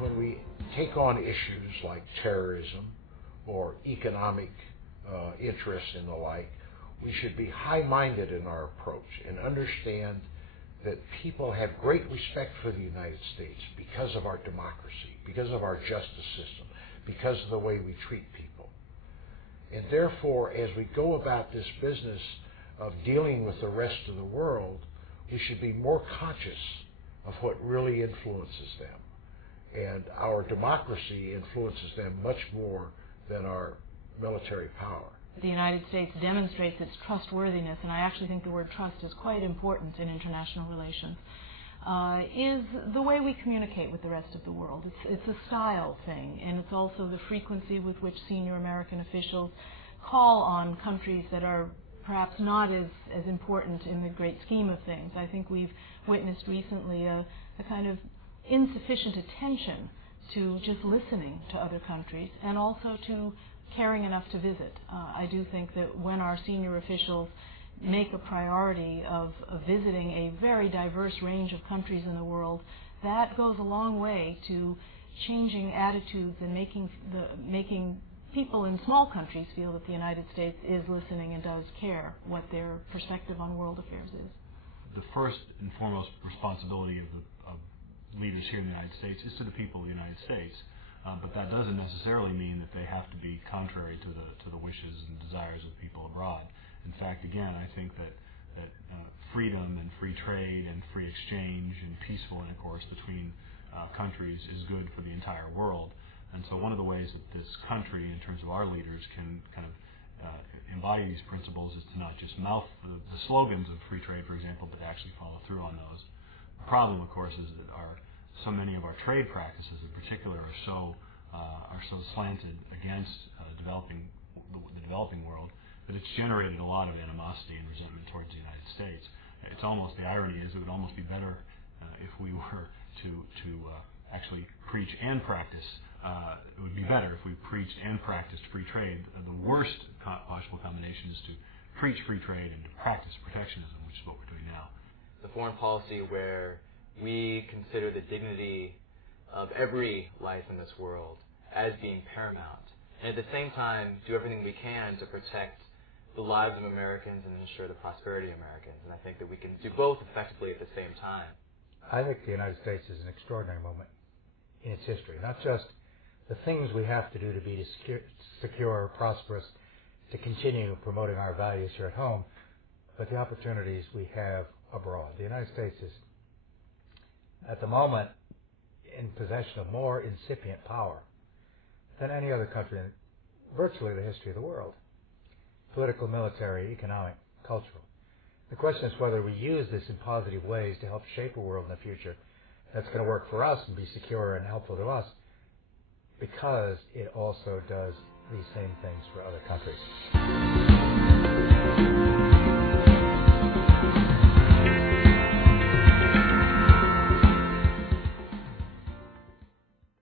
when we take on issues like terrorism or economic interests and the like, we should be high-minded in our approach and understand that people have great respect for the United States because of our democracy, because of our justice system, because of the way we treat people. And therefore, as we go about this business of dealing with the rest of the world, we should be more conscious of what really influences them. And our democracy influences them much more than our military power. The United States demonstrates its trustworthiness, and I actually think the word trust is quite important in international relations, is the way we communicate with the rest of the world. It's a style thing, and it's also the frequency with which senior American officials call on countries that are perhaps not as important in the great scheme of things. I think we've witnessed recently a kind of insufficient attention to just listening to other countries and also to caring enough to visit. I do think that when our senior officials make a priority of visiting a very diverse range of countries in the world, that goes a long way to changing attitudes and making people in small countries feel that the United States is listening and does care what their perspective on world affairs is. The first and foremost responsibility of leaders here in the United States is to the people of the United States. But that doesn't necessarily mean that they have to be contrary to the wishes and desires of people abroad. In fact, again, I think that freedom and free trade and free exchange and peaceful intercourse between countries is good for the entire world. And so one of the ways that this country, in terms of our leaders, can kind of embody these principles is to not just mouth the slogans of free trade, for example, but to actually follow through on those. The problem, of course, is that so many of our trade practices, in particular, are so slanted against the developing world that it's generated a lot of animosity and resentment towards the United States. It's almost, the irony is, it would almost be better if we were to actually preach and practice. It would be better if we preached and practiced free trade. The worst possible combination is to preach free trade and to practice protectionism, which is what we're doing now. The foreign policy where we consider the dignity of every life in this world as being paramount, and at the same time do everything we can to protect the lives of Americans and ensure the prosperity of Americans. And I think that we can do both effectively at the same time. I think the United States is an extraordinary moment in its history. Not just the things we have to do to be secure, prosperous, to continue promoting our values here at home, but the opportunities we have abroad. The United States is, at the moment, in possession of more incipient power than any other country in virtually the history of the world. Political, military, economic, cultural. The question is whether we use this in positive ways to help shape a world in the future that's going to work for us and be secure and helpful to us, because it also does these same things for other countries.